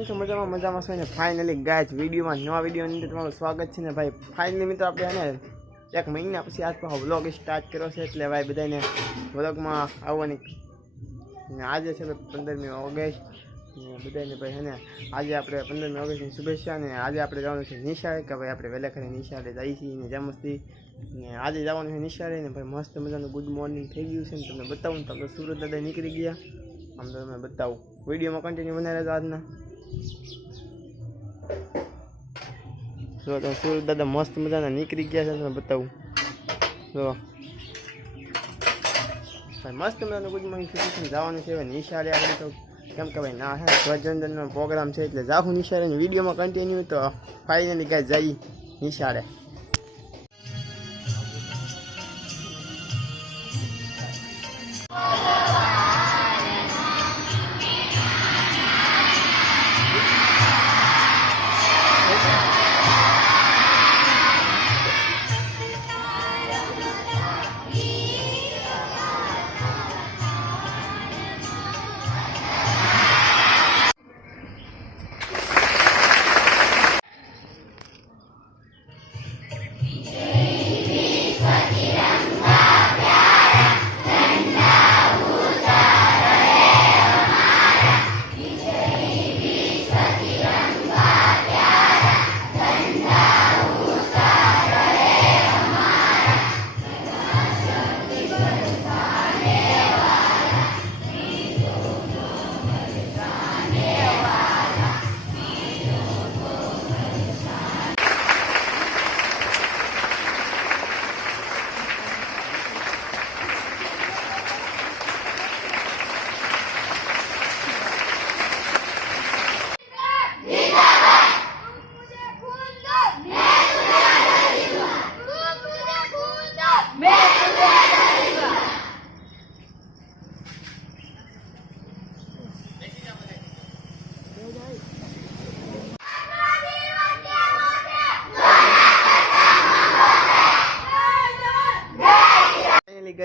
કેમ છો? મજામાં છો ને? ફાઇનલી ગાઈસ વિડીયોમાં નવા વિડીયોની અંદર તમારું સ્વાગત છે ને ભાઈ. ફાઇનલી મિત્રો આપણે એને એક મહિના પછી આજ પાછો વ્લોગ સ્ટાર્ટ કર્યો છે, એટલે ભાઈ બધાને વ્લોગમાં આવવાની આજે છે 15મી ઓગસ્ટ ને બધાને ભાઈ છે ને આજે આપણે 15મી ઓગસ્ટની શુભેચ્છા. ને આજે આપણે જવાનું છે નિશાળે, કે ભાઈ આપણે વહેલા ખરે નિશાળે જઈએ છીએ ને જ્યાં મસ્તી ને આજે જવાનું છે નિશાળે ને ભાઈ મસ્ત મજાનું ગુડ મોર્નિંગ થઈ ગયું છે ને તમને બતાવું ને. તમને સુરત દાદા નીકળી ગયા, આમ તો તમે બતાવું વિડીયોમાં કન્ટિન્યુ બનાવી રહેજો આજના. જો તમે સુરત દાદા મસ્ત મજાના નીકળી ગયા છે, તમને બતાવું. જો ભાઈ મસ્ત મજાનું ગુડ મોર્નિંગ થઈ ગયું. જવાનું છે હવે નિશાળે આપણે તો, કેમ કે ભાઈ ના હે ધ્વજવંદનનો પ્રોગ્રામ છે એટલે જાહું નિશાળે. વિડીયોમાં કન્ટિન્યુ તો ફાઇનલી ગાય જઈ નિશાળે.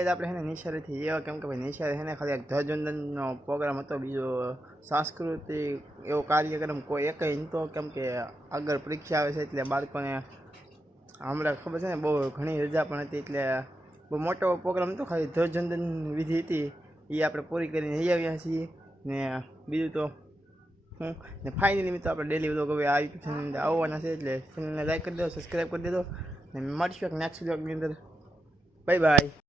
આપણે છે ને નિશાળેથી એવા, કેમ કે ભાઈ નિશાળે છે ને ખાલી એક ધ્વજવંદનનો પ્રોગ્રામ હતો, બીજો સાંસ્કૃતિક એવો કાર્યક્રમ કોઈ એક નહોતો, કેમ કે આગળ પરીક્ષા આવે છે એટલે બાળકોને હમણાં ખબર છે ને બહુ ઘણી રજા પણ હતી, એટલે બહુ મોટો પ્રોગ્રામ હતો. ખાલી ધ્વજવંદન વિધિ હતી એ આપણે પૂરી કરીને જઈ આવ્યા છીએ. ને બીજું તો હું ને ફાઇનલી મિત્રો આપણે ડેલી વ્લોગ હવે આ યુટ્યુબ ચેનલની અંદર આવવાના છે, એટલે ચેનલને લાઈક કરી દો, સબસ્ક્રાઈબ કરી દેજો ને મળીશું એક નેક્સ્ટ વ્લોગની અંદર. Bye bye.